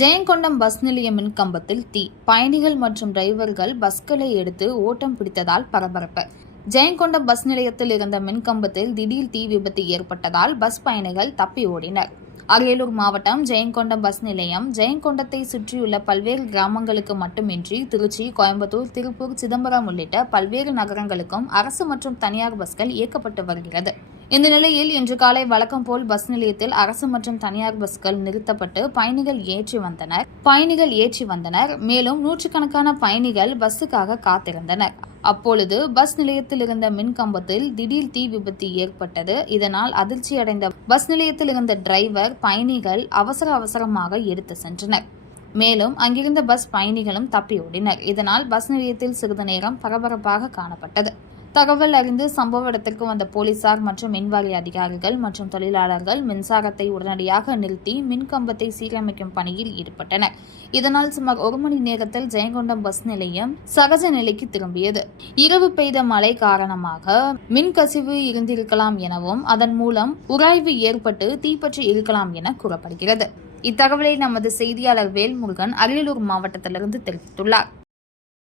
Jayankondam bus நிலைய மின்கம்பத்தில் தீ. பயணிகள் மற்றும் டிரைவர்கள் பஸ்களை எடுத்து ஓட்டம் பிடித்ததால் பரபரப்பு. ஜெயங்கொண்டம் பஸ் நிலையத்தில் இருந்த மின்கம்பத்தில் திடீர் தீ விபத்து ஏற்பட்டதால் பஸ் பயணிகள் தப்பி ஓடினர். அரியலூர் மாவட்டம் ஜெயங்கொண்டம் பஸ் நிலையம் ஜெயங்கொண்டத்தை சுற்றியுள்ள பல்வேறு கிராமங்களுக்கு மட்டுமின்றி திருச்சி கோயம்புத்தூர் திருப்பூர் சிதம்பரம் உள்ளிட்ட பல்வேறு நகரங்களுக்கும் அரசு மற்றும் தனியார் பஸ்கள் இயக்கப்பட்டு வருகிறது. இந்த நிலையில் இன்று காலை வழக்கம் போல் பஸ் நிலையத்தில் அரசு மற்றும் தனியார் பஸ்கள் நிறுத்தப்பட்டு பயணிகள் ஏற்றி வந்தனர். பயணிகள் ஏற்றி வந்தனர். மேலும் நூற்றுக்கணக்கான பயணிகள் பஸ்ஸுக்காக காத்திருந்தனர். அப்பொழுது பஸ் நிலையத்தில் இருந்த மின் கம்பத்தில் திடீர் தீ விபத்து ஏற்பட்டது. இதனால் அதிர்ச்சியடைந்த பஸ் நிலையத்தில் இருந்த டிரைவர் பயணிகள் அவசர அவசரமாக எடுத்து சென்றனர். மேலும் அங்கிருந்த பஸ் பயணிகளும் தப்பி ஓடினர். இதனால் பஸ் நிலையத்தில் சிறிது நேரம் பரபரப்பாக காணப்பட்டது. தகவல் அறிந்து சம்பவ இடத்திற்கு வந்த போலீசார் மற்றும் மின்வாரிய அதிகாரிகள் மற்றும் தொழிலாளர்கள் மின்சாரத்தை உடனடியாக நிறுத்தி மின்கம்பத்தை சீரமைக்கும் பணியில் ஈடுபட்டனர். இதனால் சுமார் ஒரு மணி நேரத்தில் ஜெயங்கொண்டம் பஸ் நிலையம் சகஜ நிலைக்கு திரும்பியது. இரவு பெய்த மழை காரணமாக மின்கசிவு இருந்திருக்கலாம் எனவும் அதன் மூலம் உராய்வு ஏற்பட்டு தீப்பற்றி இருக்கலாம் என கூறப்படுகிறது. இத்தகவலை நமது செய்தியாளர் வேல்முருகன் அரியலூர் மாவட்டத்திலிருந்து தெரிவித்துள்ளார்.